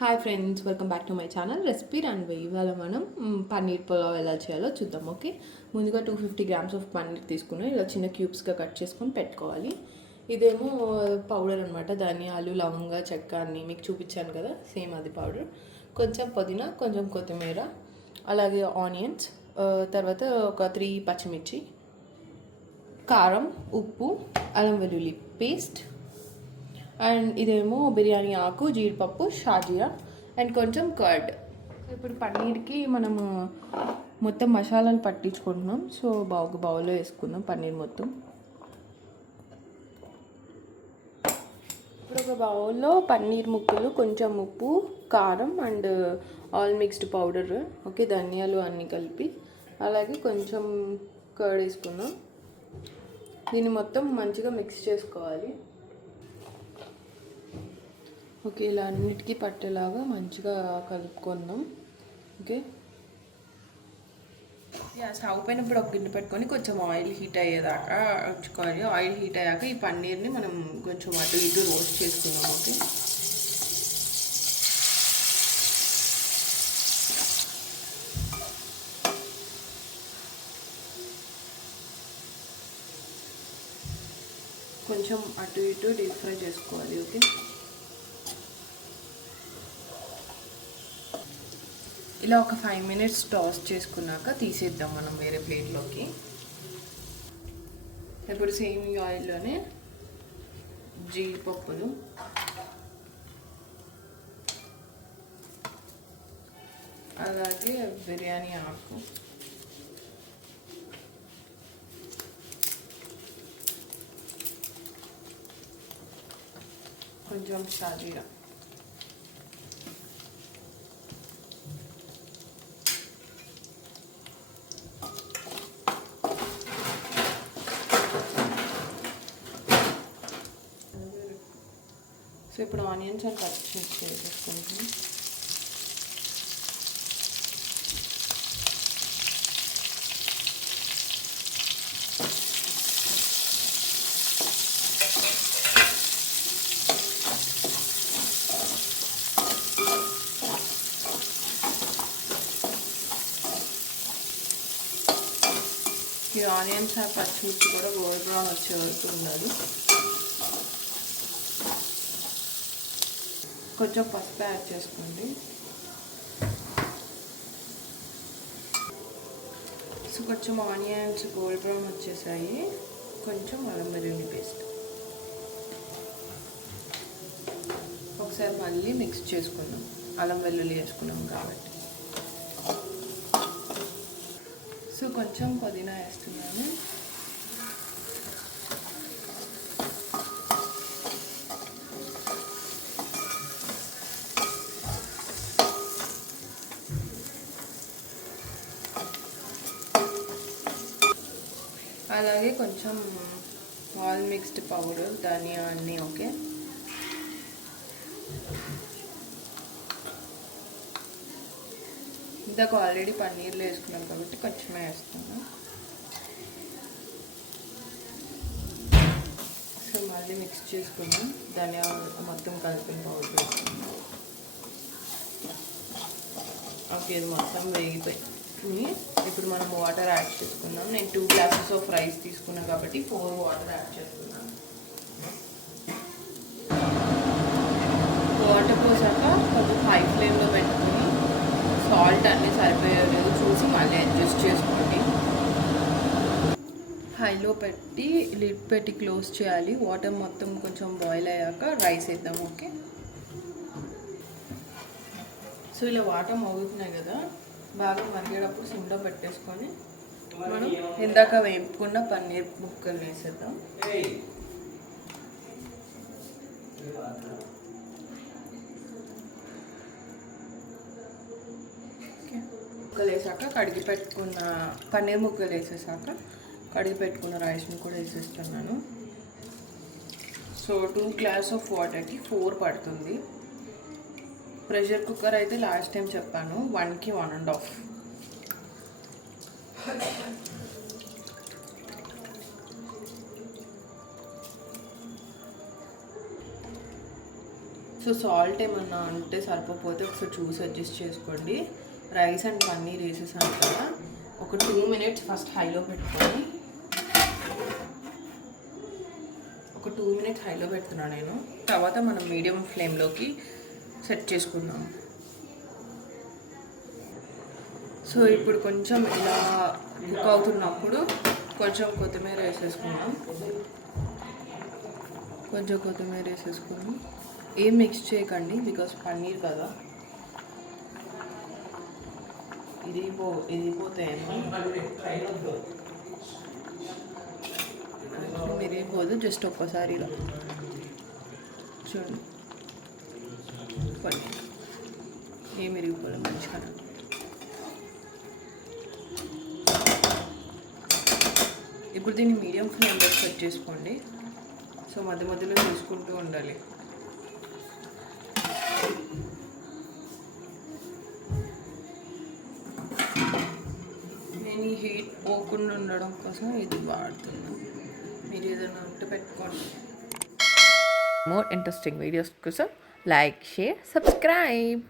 Hi friends, welcome back to my channel recipe runway. ఇవాళ మనం పన్నీర్ పులావ్ ఎలా చేయాలో చూద్దాం. ఓకే, ముందుగా 250 గ్రామ్స్ ఆఫ్ పన్నీర్ తీసుకుని ఇలా చిన్న క్యూబ్స్గా కట్ చేసుకొని పెట్టుకోవాలి. ఇదేమో పౌడర్ అనమాట, ధనియాలు, లవంగ, చెక్క అన్నీ మీకు చూపించాను కదా, సేమ్ అది పౌడర్. కొంచెం పుదీనా, కొంచెం కొత్తిమీర, అలాగే ఆనియన్స్, తర్వాత ఒక 3 పచ్చిమిర్చి, కారం, ఉప్పు, అల్లం వెల్లుల్లి పేస్ట్, అండ్ ఇదేమో బిర్యానీ ఆకు, జీడిపప్పు, షాజియా, అండ్ కొంచెం కర్డ్. ఇప్పుడు పన్నీర్కి మనము మొత్తం మసాలాలు పట్టించుకుంటున్నాం. సో ఒక బౌల్లో వేసుకుందాం పన్నీర్ మొత్తం. ఇప్పుడు ఒక బౌల్లో పన్నీర్ ముక్కలు, కొంచెం ఉప్పు, కారం and all mixed powder, okay, ధనియాలు అన్నీ కలిపి, అలాగే కొంచెం కర్డ్ వేసుకుందాం. దీన్ని మొత్తం మంచిగా మిక్స్ చేసుకోవాలి. ఓకే, ఇలా అన్నిటికీ పట్టేలాగా మంచిగా కలుపుకుందాం. ఓకే, స్టవ్ పైన ఇప్పుడు ఒక గిన్నె పెట్టుకొని కొంచెం ఆయిల్ హీట్ అయ్యేదాకా ఉంచుకోవాలి. ఆయిల్ హీట్ అయ్యాక ఈ పన్నీర్ని మనం కొంచెం అటు ఇటు రోస్ట్ చేసుకుందాం. ఓకే, కొంచెం అటు ఇటు డీప్ ఫ్రై చేసుకోవాలి. ఓకే, ఇలా ఒక 5 minutes టాస్ చేసుకున్నాక తీసేద్దాం మనం వేరే ప్లేట్లోకి. ఇప్పుడు సేమ్ ఈ ఆయిల్లోనే జీడిపప్పులు, అలాగే బిర్యానీ ఆకు, కొంచెం షాజీరా, సో ఇప్పుడు ఆనియన్స్ అండ్ కట్ చేసేసుకుంటాం. ఈ ఆనియన్స్ ఆ పచ్చిమిర్చి కూడా గోల్డ్ బ్రౌన్ వచ్చే వరకు ఉండాలి. కొంచెం పసుపు యాడ్ చేసుకోండి. సో కొంచెం ఆనియన్స్ గోల్డ్ బ్రౌన్ వచ్చేసాయి. కొంచెం అల్లం వెల్లుల్లి పేస్ట్ ఒకసారి మళ్ళీ మిక్స్ చేసుకుందాం. అల్లం వెల్లుల్లి వేసుకున్నాం కాబట్టి. సో కొంచెం పుదీనా వేస్తున్నాను. అలాగే కొంచెం ఆల్ మిక్స్డ్ పౌడర్, ధనియా అన్నీ. ఓకే, ఇందాక ఆల్రెడీ పన్నీర్లో వేసుకున్నాం కాబట్టి కొంచెమే వేస్తున్నాం. సో మళ్ళీ మిక్స్ చేసుకున్నాం. ధనియా మొత్తం కలిపిన పౌడర్ వేసుకున్నాం. ఓకే, ఇది మొత్తం వేగిపోయి ఇప్పుడు మనం వాటర్ యాడ్ చేసుకుందాం. నేను 2 glasses ఆఫ్ రైస్ తీసుకున్నాను కాబట్టి 4 వాటర్ యాడ్ చేసుకున్నాను. వాటర్ పోసాక కొంచెం హై ఫ్లేమ్లో పెట్టుకుని సాల్ట్ అన్నీ సరిపోయలేదు చూసి మళ్ళీ అడ్జస్ట్ చేసుకోండి. హైలో పెట్టి లిడ్ పెట్టి క్లోజ్ చేయాలి. వాటర్ మొత్తం కొంచెం బాయిల్ అయ్యాక రైస్ వేద్దాం. ఓకే, సో ఇలా వాటర్ మరుగుతున్నాయి కదా, బాగా మరిగేటప్పుడు సిమ్లో పెట్టేసుకొని మనం ఇందాక వేపుకున్న పన్నీర్ ముక్కలు వేసేద్దాం. ముక్కలు వేసాక కడిగి పెట్టుకున్న పన్నీర్ ముక్కలు వేసేసాక కడిగి పెట్టుకున్న రైస్ని కూడా వేసేస్తున్నాను. సో 2 glasses ఆఫ్ వాటర్కి 4 పడుతుంది. ప్రెషర్ కుక్కర్ అయితే లాస్ట్ టైం చెప్పాను 1కి 1.5. సో సాల్ట్ ఏమన్నా అంటే సరిపోతే ఒకసారి చూసి అడ్జస్ట్ చేసుకోండి. రైస్ అండ్ పన్నీర్ వేసేసాను కదా, ఒక 2 minutes ఫస్ట్ హైలో పెట్టుకొని, ఒక 2 minutes హైలో పెడుతున్నాను నేను. తర్వాత మనం మీడియం ఫ్లేమ్లోకి సెట్ చేసుకుందాం. సో ఇప్పుడు కొంచెం ఇలా కుక్ అవుతున్నప్పుడు కొంచెం కొత్తిమీర వేసేసుకుందాం. ఏం మిక్స్ చేయకండి, బికాస్ పన్నీర్ కదా, ఇది పోతాయేమో. మిరిగిపోదు, జస్ట్ ఒక్కసారి ఇలా చూడండి. పన్నీర్ ఏం మిరిగిపోదు మంచిగా. ఇప్పుడు దీన్ని మీడియం ఫ్లేమ్లో సెట్ చేసుకోండి. సో మధ్య మధ్యలో చూసుకుంటూ ఉండాలి. నేను ఈ హీట్ పోకుండా ఉండడం కోసం ఇది వాడుతున్నాను. మీరు ఏదైనా ఉంటే పెట్టుకోండి. మోర్ ఇంట్రెస్టింగ్ వీడియోస్ కోసం లైక్, షేర్, సబ్స్క్రైబ్.